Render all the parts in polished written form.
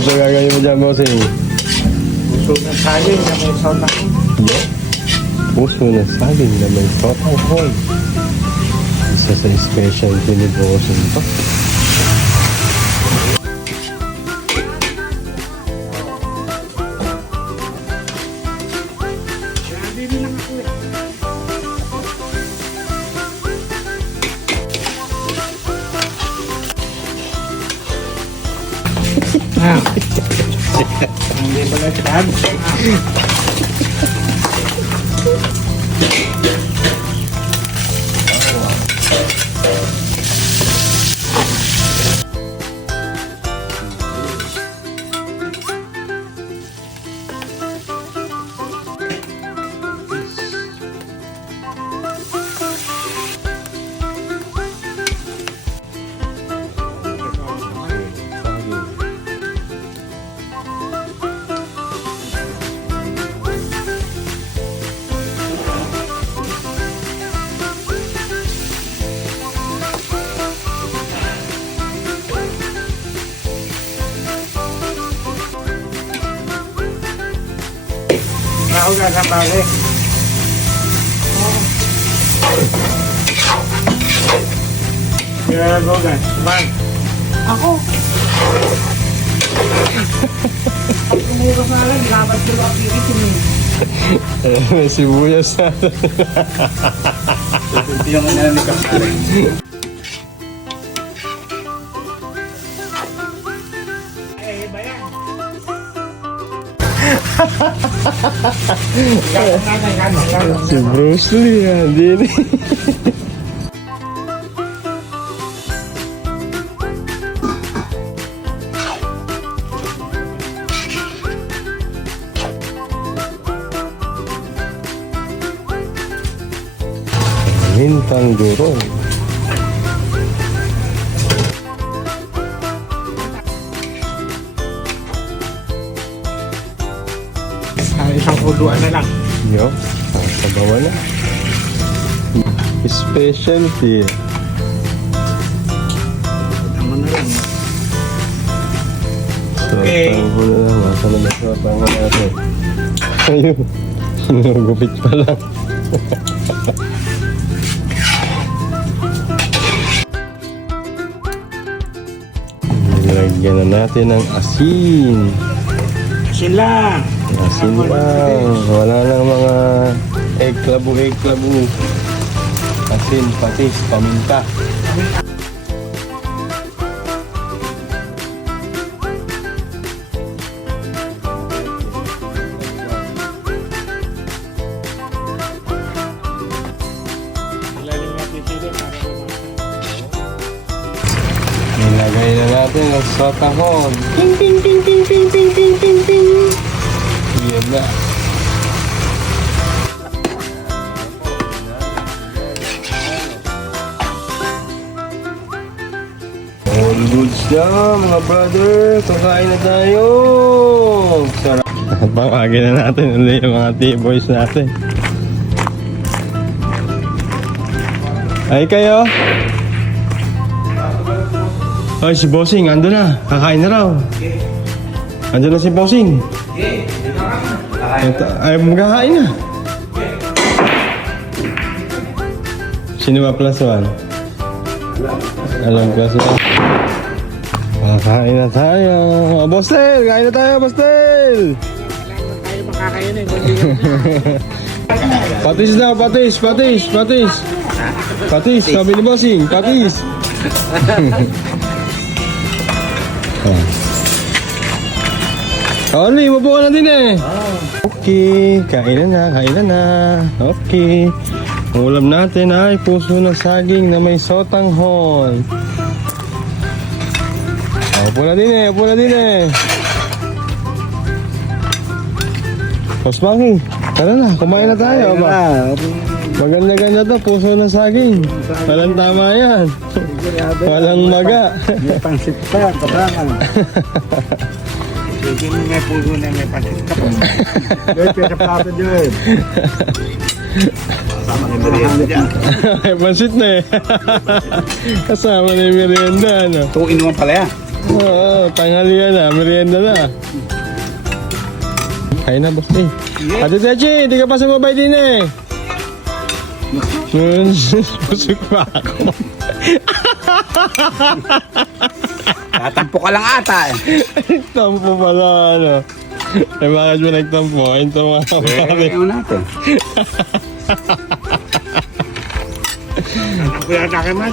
So gagawin mo dyan, bossing? Puso ng saging na may sotang. Yeah. Puso ng saging na may sotang hol. Isa sa specialty ni bossing to. Hindi ba nagsahan? Ako ka sa pare. Kaya go guys. Man. Ako. Pag kumuha sa akin, dapat ko lang iitin eh. May sibuyas na. Yung nananig ka pare. Eh, ba yan? Si Bruce Lee yan, din. Mintang durong. Isang puluan na lang. Yo, sabawa na. Specialty. Tama na lang. So, Okay. tango na lang. Masa na ba sa tango natin? Ayun. Gupit pa lang. Nilagyan na natin ng asin. Sila. Asin lang. Wala nang mga egg-klabu. Asin, patis, paminta. Ilalim natin sila para Nilagay na natin ang sotahon. Ting, ting, ting, ting, ting, ting, ting, ting, ting. Yan na. All goods na mga brother. Kakain na tayo. Sarap. Pangagin na natin ulit yung mga T-boys natin. Ay kayo. Ay si Bossing, ando na. Kakain na raw. Ando na si Bossing. Ay magkakain na. Sino ba plus one? Alam plus one. Kakain na tayo. Oh, Bostel, kain na tayo, Bostel. tayo makakain eh. Patis daw, patis. Patis, sabi ni Bossing, patis. Oh, Oli, mabuo ka na din eh. Okay, kain na. Okay. Ang ulam natin ay puso ng saging na may sotanghon. Upo na din eh. Boss Maki, tara na, kumain na tayo. Ba? Maganda-ganda to, puso ng saging. Walang tama yan. Walang maga. May pansit pa, kasama. Sige mo may puso na may pansit ka. Dahil pera plato dyan. Kasama na yung merienda dyan. May pansit na eh. Kasama na yung merienda, ano? 2 in 1 pala yan. Oo, tanghalian na, merienda na. Kain na, boss. Ate Techi, di ka pa sumabay din eh. Busog pa ako. Tatampo ka lang ata eh. Nagtampo pala, ano. Eh, bakit mo nagtampo? Ito mga kapatid. Ayaw natin. Kuya sa akin man.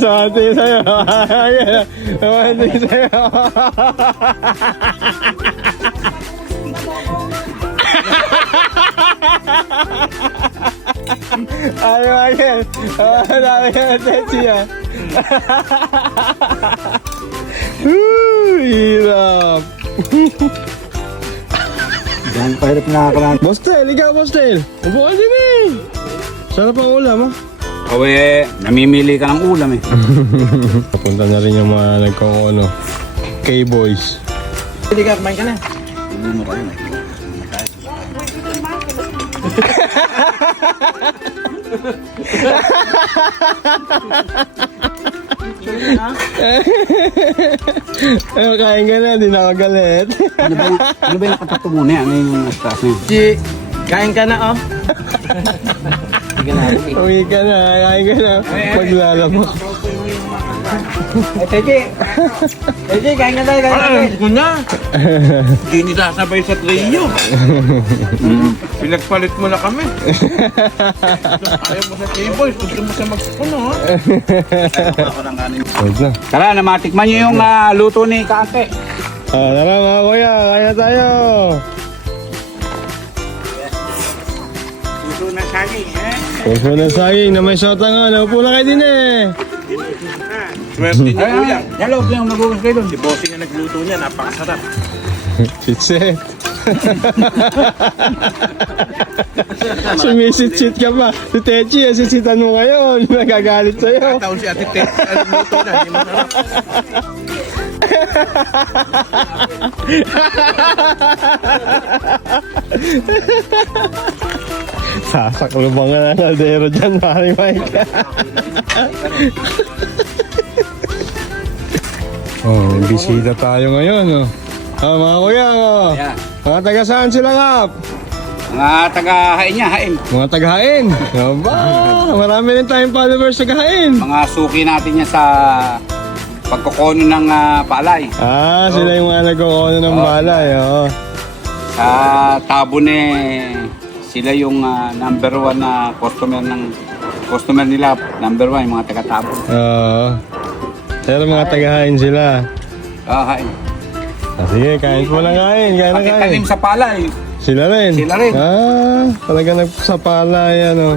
Samante sa'yo. Samante sa'yo. Ano akin? Dami ka na Techi ah. Hirap. Yan, pahirap na ako lang. Bostel, ikaw Bostel. Upo ka din eh. Sarap ang ulam ah. Kawe, namimili ka ng ulam eh. Papunta na rin yung mga nagkakaano. K-boys. Hindi ka, kumain ka na. Ano kayo eh. Ay, kain ka na, di na ako galit. Ano ba yung nakatato muna yan? Ano yung stress na yun? Si, kain ka na, oh. Sige na, Uwi ka na, kain ka na. Maglalabok. Techi, kain ka na, kain ka na. Ko na. Hindi sasabay sa trio. Pinagpalit mo na kami. Ayaw mo sa K-Boys. Gusto mo sa magpuno, ha? Wait na. Tara, namatikman nyo yung luto ni Kante. Tara mga kuya, kain na tayo. Luto na saging eh. Puso ng saging na may sota nga. Naupo na kayo din eh. Swerte niyo, kuya. Yan loob yung magugas kayo doon. Si Bossing na nagluto niya. Napakasarap. Sit-sit. Sumisit-sit ka pa. Si Techi, sisitan mo ngayon. Nagagalit sa'yo. Taon si Ate Ted. Nagluto na. Hindi masarap. Sasaklubang ka na kaldero dyan, pare Mike. Oh, may bisita tayo ngayon, oh. Ah, mga kuya, oh. Yeah. Mga taga saan sila, Kap? Mga taga-hain niya, hain. Mga taga-hain. Aba, marami rin tayong followers sa taga-hain. Mga suki natin niya sa pagkukono ng palay. Ah, sila yung mga nagkukuno ng balay, oh. Sa Tabon eh, sila yung number 1 na customer nila, number 1, yung mga taga-Tabon. Oo. Pero mga taga-hain sila. Hain. Ah, sige, kain po lang kain. Kain na Pati kain. tanim sa palay. Sila rin? Sila rin. Ah, talaga nagsapala yan, oh.